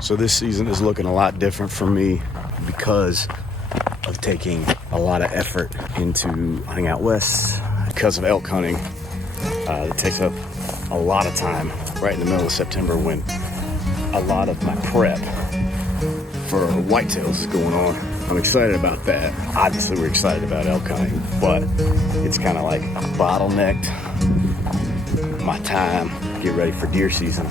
So this season is looking a lot different for me because of taking a lot of effort into hunting out west because of elk hunting. It takes up a lot of time right in the middle of September when a lot of my prep for whitetails is going on. I'm excited about that. Obviously we're excited about elk hunting, but it's kind of like bottlenecked my time to get ready for deer season.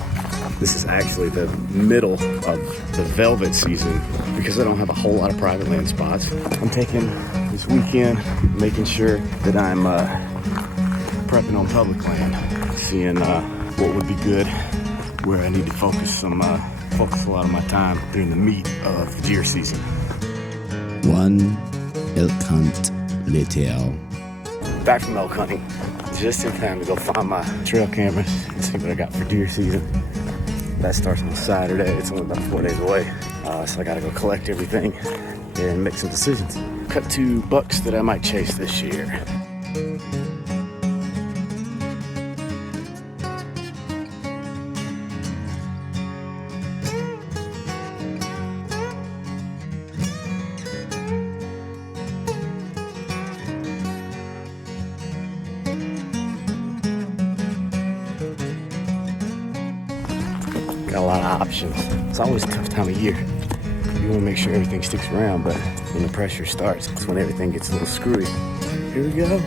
This is actually the middle of the velvet season because I don't have a whole lot of private land spots. I'm taking this weekend, making sure that I'm prepping on public land, seeing what would be good, where I need to focus a lot of my time during the meat of the deer season. One elk hunt later. Back from elk hunting, just in time to go find my trail cameras and see what I got for deer season. That starts on Saturday. It's only about 4 days away. So I gotta go collect everything and make some decisions. Cut 2 bucks that I might chase this year. Got a lot of options. It's always a tough time of year. You want to make sure everything sticks around, but when the pressure starts, it's when everything gets a little screwy. Here we go.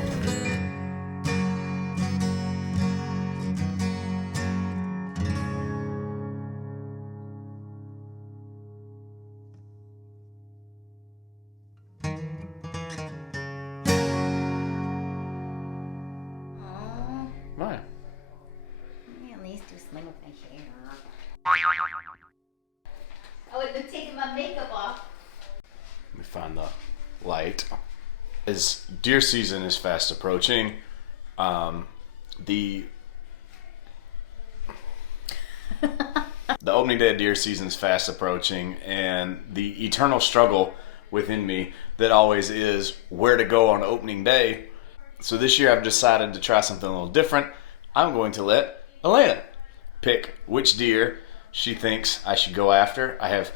Why? Let me at least do something with my hair. I would have been taking my makeup off. Let me find the light. As deer season is fast approaching, the opening day of deer season is fast approaching, and the eternal struggle within me that always is where to go on opening day. So this year I've decided to try something a little different. I'm going to let Elena pick which deer she thinks I should go after. I have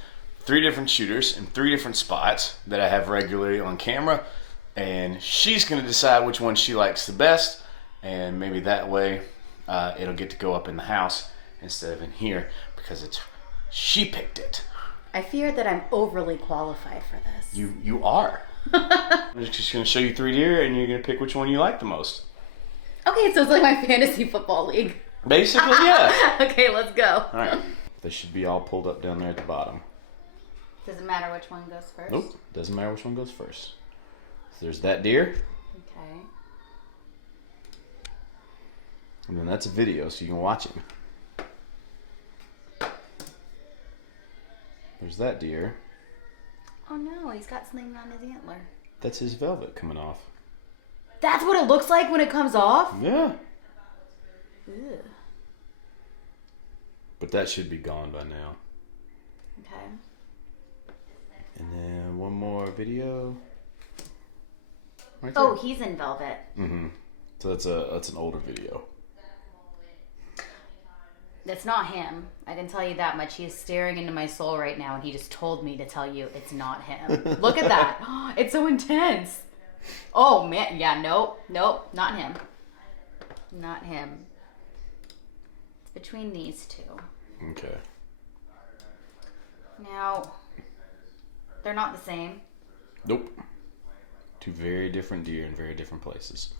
3 different shooters in 3 different spots that I have regularly on camera, and she's going to decide which one she likes the best, and maybe that way it'll get to go up in the house instead of in here because she picked it. I fear that I'm overly qualified for this. You are. I'm just going to show you 3 deer, and you're going to pick which one you like the most. Okay, so it's like my fantasy football league. Basically, yeah. Okay, let's go. All right. They should be all pulled up down there at the bottom. Does it matter which one goes first? Nope. Doesn't matter which one goes first. So there's that deer. Okay. And then that's a video, so you can watch him. There's that deer. Oh no, he's got something on his antler. That's his velvet coming off. That's what it looks like when it comes off? Yeah. Ew. But that should be gone by now. Okay. And then one more video. Right Oh, he's in velvet. Mm-hmm. So that's an older video. That's not him. I can tell you that much. He is staring into my soul right now, and he just told me to tell you it's not him. Look at that. It's so intense. Oh, man. Yeah, nope, not him. Not him. It's between these 2. Okay. Now, they're not the same. Nope. 2 very different deer in very different places.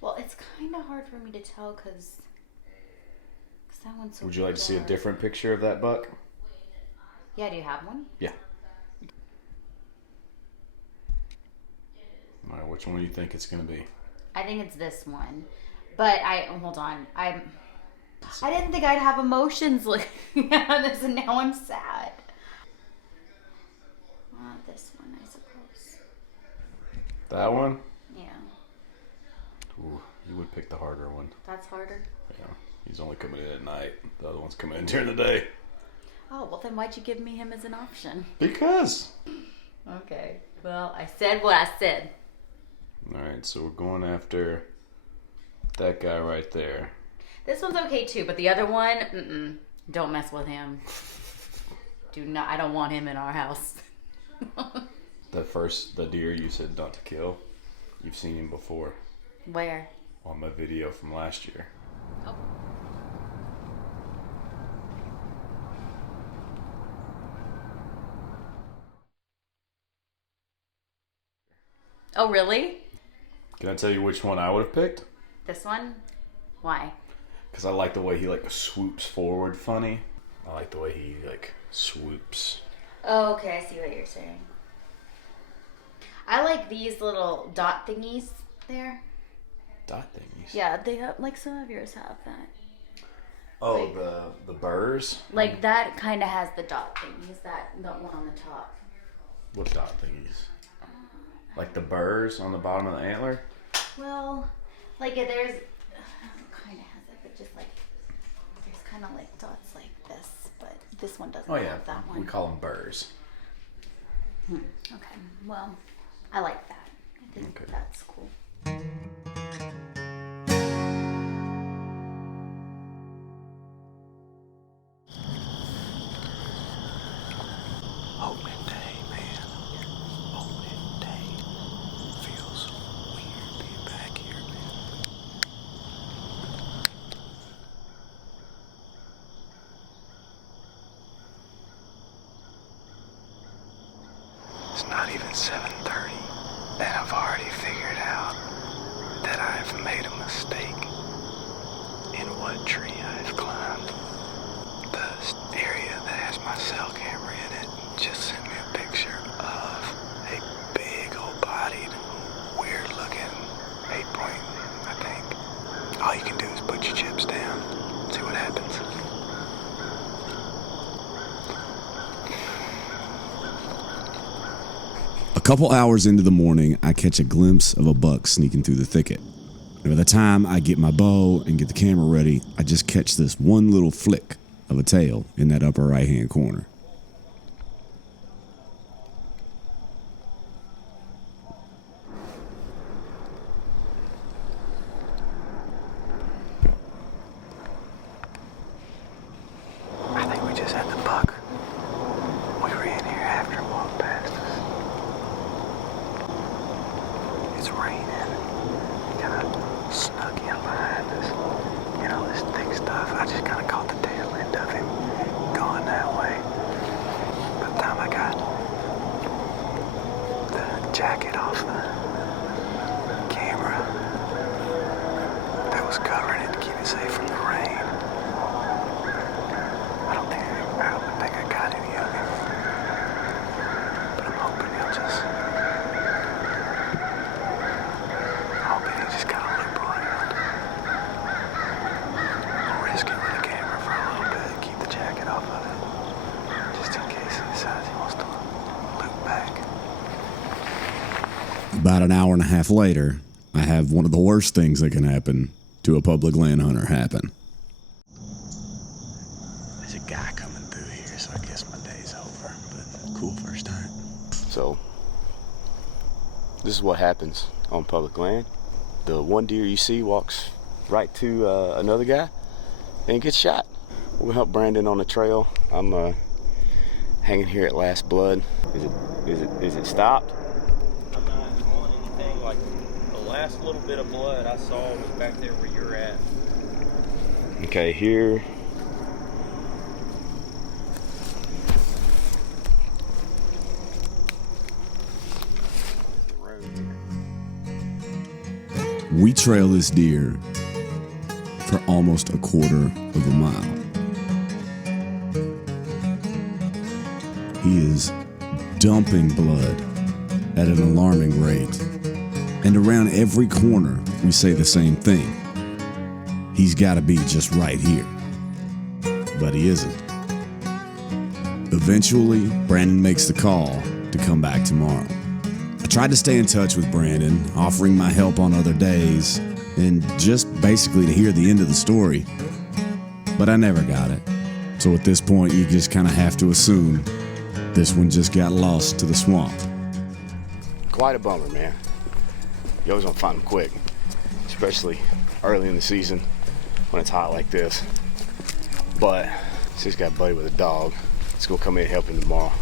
Well, it's kind of hard for me to tell because that one's so Would you like to see a dark. different picture of that buck? Yeah, do you have one? Yeah. All right, which one do you think it's going to be? I think it's this one. But hold on. I didn't think I'd have emotions looking at this, and now I'm sad. This one, I suppose. That one? Yeah. Ooh, you would pick the harder one. That's harder? Yeah. He's only coming in at night. The other one's coming in during the day. Oh, well then why'd you give me him as an option? Because. Okay. Well, I said what I said. Alright, so we're going after that guy right there. This one's okay too, but the other one, don't mess with him. Do not. I don't want him in our house. The deer you said not to kill, you've seen him before. Where? On my video from last year. Oh. Oh, really? Can I tell you which one I would have picked? This one? Why? Because I like the way he like swoops forward funny. I like the way he like swoops. Oh, okay. I see what you're saying. I like these little dot thingies there. Dot thingies? Yeah, they have, like some of yours have that. Oh, like, the burrs? Like that kind of has the dot thingies, that one on the top. What dot thingies? Like the burrs on the bottom of the antler? Well, like there's kind of has it, but just like there's kind of like dots like this, but this one doesn't have that one. We call them burrs. Okay, well, I like that. I think that's cool. Opening day, man. Opening day. Feels weird being back here, man. It's not even 7:30, and I've already figured out that I've made a mistake in what tree I've climbed. The area that has my cell camera in it just sent me a picture of a big old bodied, weird looking 8-point, I think. All you can do is put your chips down, see what happens. A couple hours into the morning, I catch a glimpse of a buck sneaking through the thicket. And by the time I get my bow and get the camera ready, I just catch this one little flick of a tail in that upper right-hand corner. I think we just had the buck. We were in here after him walked past us. It's raining. Kind of snuck in behind us. You know, this thick stuff. I just kind of caught the tail end of him going that way. By the time I got the jacket off the camera that was covering it to keep it safe from the rain, I don't think I got any of him. But I'm hoping he'll just kind of loop around. I'll risk it with the camera for a little bit, keep the jacket off of it, just in case he decides he wants to loop back. About an hour and a half later, I have one of the worst things that can happen to a public land hunter happen. There's a guy coming through here, so I guess my day's over, but cool first time. So, this is what happens on public land. The one deer you see walks right to another guy and gets shot. We'll help Brandon on the trail. I'm hanging here at Last Blood. Is it stopped? I'm not on anything. Like the last little bit of blood I saw was back there where you're at. Okay, here. We trail this deer for almost a quarter of a mile. He is dumping blood at an alarming rate. And around every corner, we say the same thing. He's got to be just right here. But he isn't. Eventually, Brandon makes the call to come back tomorrow. I tried to stay in touch with Brandon, offering my help on other days, and just basically to hear the end of the story. But I never got it. So at this point, you just kind of have to assume this one just got lost to the swamp. Quite a bummer, man. You always want to find them quick, especially early in the season when it's hot like this. But since got a buddy with a dog, It's gonna come in and help him tomorrow.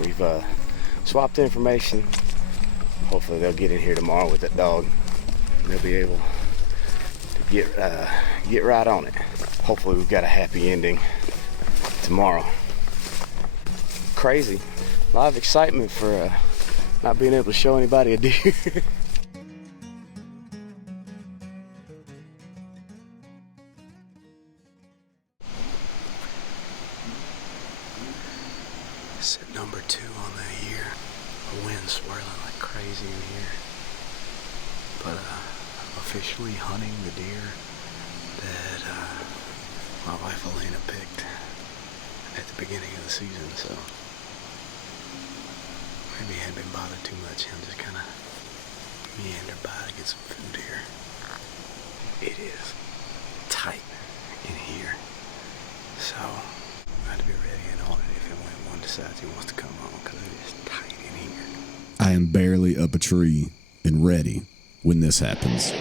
We've swapped information. Hopefully they'll get in here tomorrow with that dog. They'll be able to get right on it. Hopefully we've got a happy ending tomorrow. Crazy. A lot of excitement for not being able to show anybody a deer. Set number 2 on the year. The wind's swirling like crazy in here. But I'm officially hunting the deer that my wife Elena picked at the beginning of the season, so maybe I haven't been bothered too much. I'm just kind of meander by to get some food here. It is tight in here, so I have to be ready and on it if one decides he wants to come on, because it is tight in here. I am barely up a tree and ready when this happens.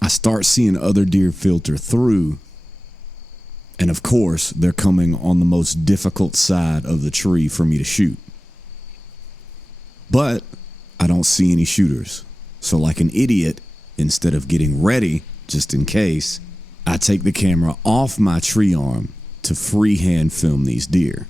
I start seeing other deer filter through, and of course, they're coming on the most difficult side of the tree for me to shoot. But I don't see any shooters. So like an idiot, instead of getting ready, just in case, I take the camera off my tree arm to freehand film these deer.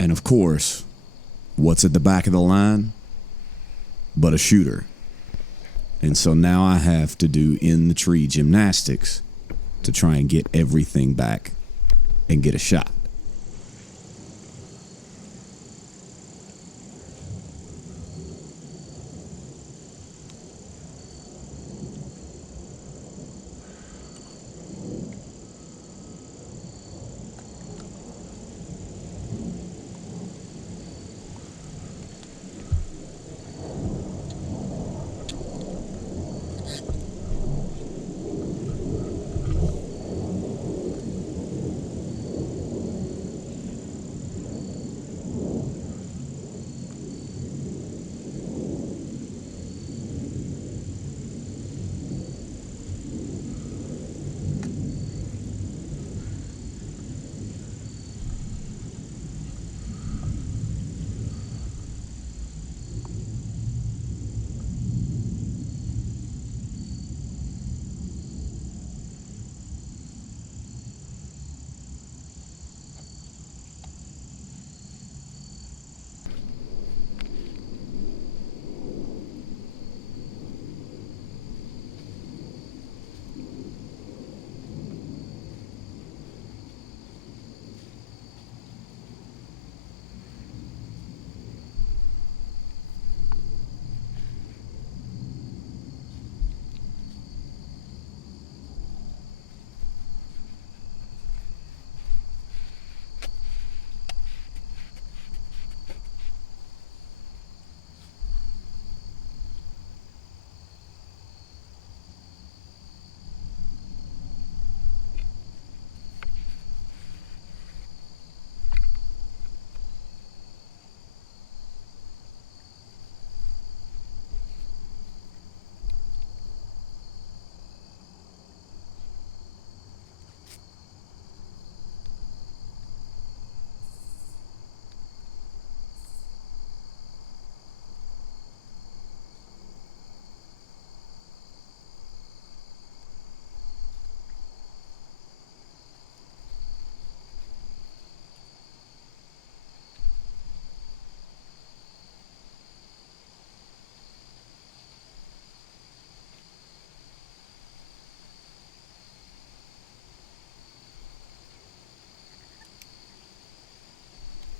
And of course, what's at the back of the line but a shooter? And so now I have to do in the tree gymnastics to try and get everything back and get a shot.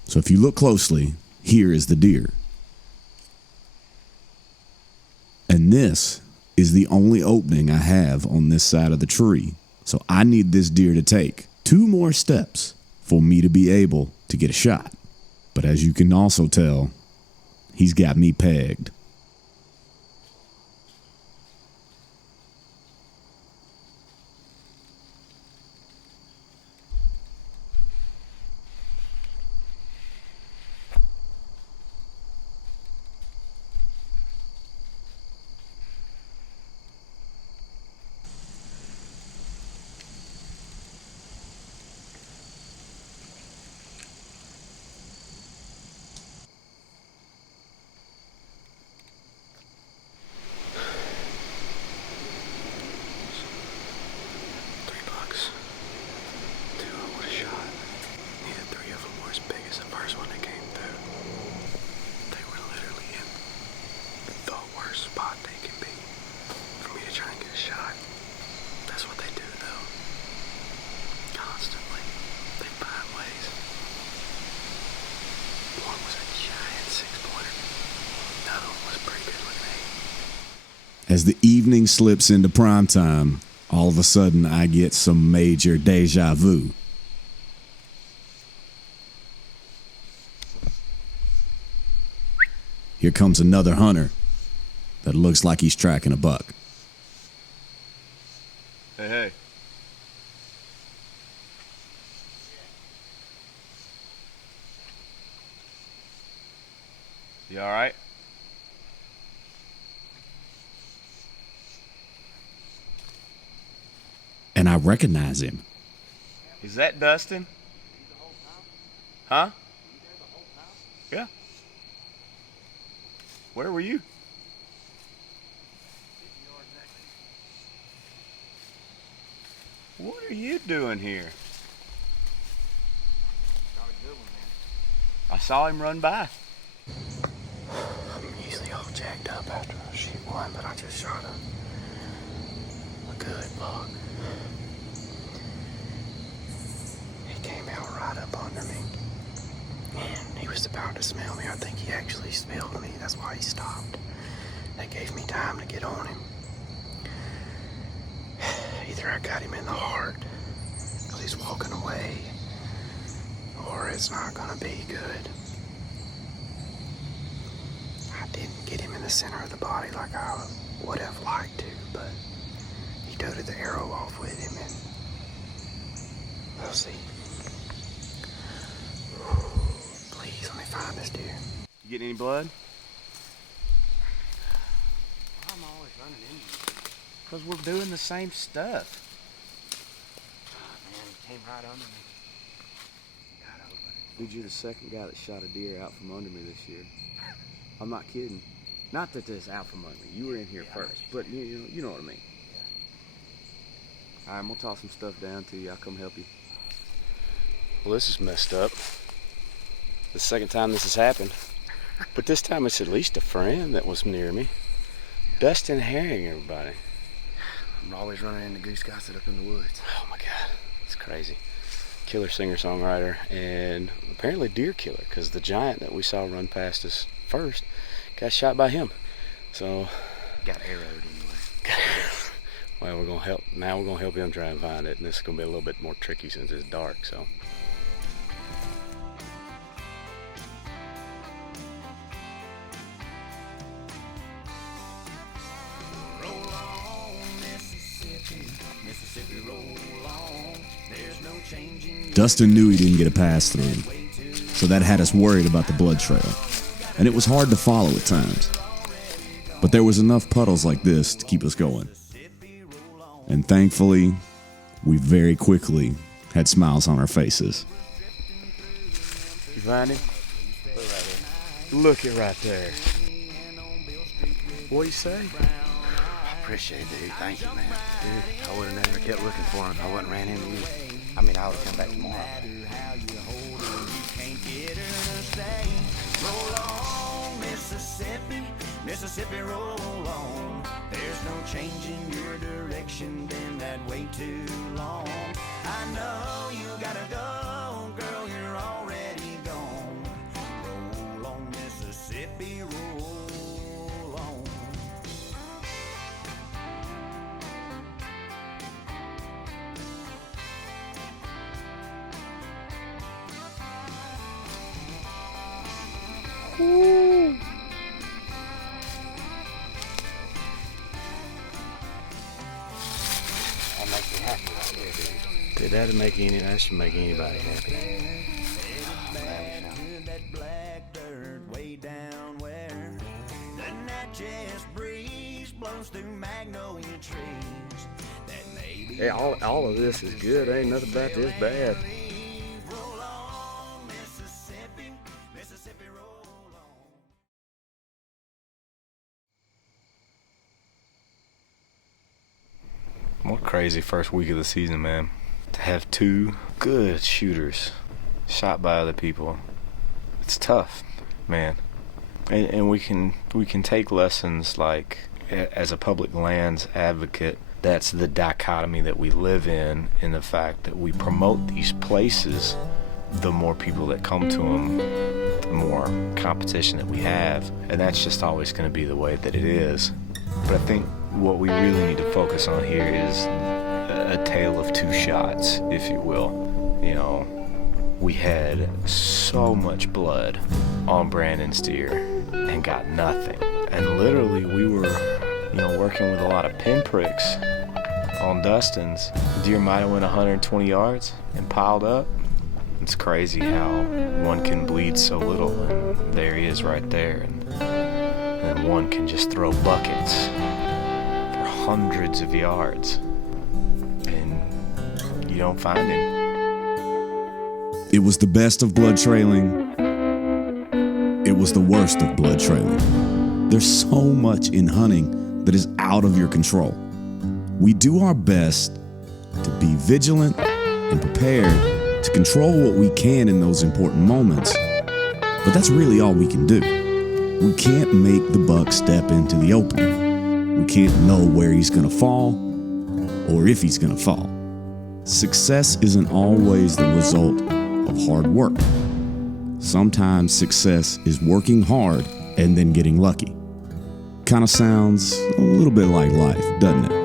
So if you look closely, here is the deer. And this is the only opening I have on this side of the tree. So I need this deer to take 2 more steps for me to be able to get a shot. But as you can also tell, he's got me pegged. As the evening slips into prime time, all of a sudden I get some major deja vu. Here comes another hunter that looks like he's tracking a buck. Hey. You all right? And I recognize him. Is that Dustin? Huh? Yeah. Where were you? What are you doing here? I saw him run by. I'm usually all jacked up after I shoot one, but I just shot a good buck. He came out right up under me, and he was about to smell me. I think he actually smelled me. That's why he stopped. That gave me time to get on him. Either I got him in the heart, because he's walking away, or it's not going to be good. I didn't get him in the center of the body like I would have liked to, but he toted the arrow off with him, and we'll see. Please, let me find this deer. You getting any blood? I'm always running into you. Because we're doing the same stuff. Oh, man, he came right under me. God, I hope I Dude, you're the second guy that shot a deer out from under me this year. I'm not kidding. Not that this out from under me. You were in here first, but you know what I mean. All right, I'm gonna toss some stuff down to you. I'll come help you. Well, this is messed up. The second time this has happened, but this time it's at least a friend that was near me. Dustin Herring, everybody. I'm always running into goose gossip up in the woods. Oh my God, it's crazy. Killer singer-songwriter and apparently deer killer, because the giant that we saw run past us first got shot by him. So Got arrowed anyway. well, we're gonna help. Now we're gonna help him try and find it, and this is gonna be a little bit more tricky since it's dark. So. Roll on, Mississippi, Mississippi, roll on. There's no changing. Dustin knew he didn't get a pass through, so that had us worried about the blood trail, and it was hard to follow at times. But there was enough puddles like this to keep us going. And thankfully, we very quickly had smiles on our faces. You find him? Look it right there. What do you say? I appreciate it, dude. Thank you, man. Dude, I would have never kept looking for him if I wouldn't ran into you. I mean, I would have come back tomorrow. Roll on, Mississippi, Mississippi, roll on. There's no changing your direction, been that way too long. I know you gotta go, girl, you're already gone. That makes me happy right there, dude. Dude, that should make anybody happy. That black dirt way down where the Natchez breeze blows through magnolia trees. That maybe Yeah, all of this is good. Ain't nothing about this bad. roll on, Mississippi, Mississippi, roll on. What a crazy first week of the season, man. To have 2 good shooters shot by other people. It's tough, man. And we can take lessons like, as a public lands advocate, that's the dichotomy that we live in the fact that we promote these places. The more people that come to them, the more competition that we have, and that's just always going to be the way that it is. But I think what we really need to focus on here is a tale of 2 shots, if you will. You know, we had so much blood on Brandon's deer and got nothing. And literally we were, working with a lot of pinpricks on Dustin's. The deer might have went 120 yards and piled up. It's crazy how one can bleed so little, and there he is right there. And one can just throw buckets for hundreds of yards, and you don't find him. It was the best of blood trailing. It was the worst of blood trailing. There's so much in hunting that is out of your control. We do our best to be vigilant and prepared to control what we can in those important moments, but that's really all we can do. We can't make the buck step into the open. We can't know where he's gonna fall or if he's gonna fall. Success isn't always the result of hard work. Sometimes success is working hard and then getting lucky. Kind of sounds a little bit like life, doesn't it?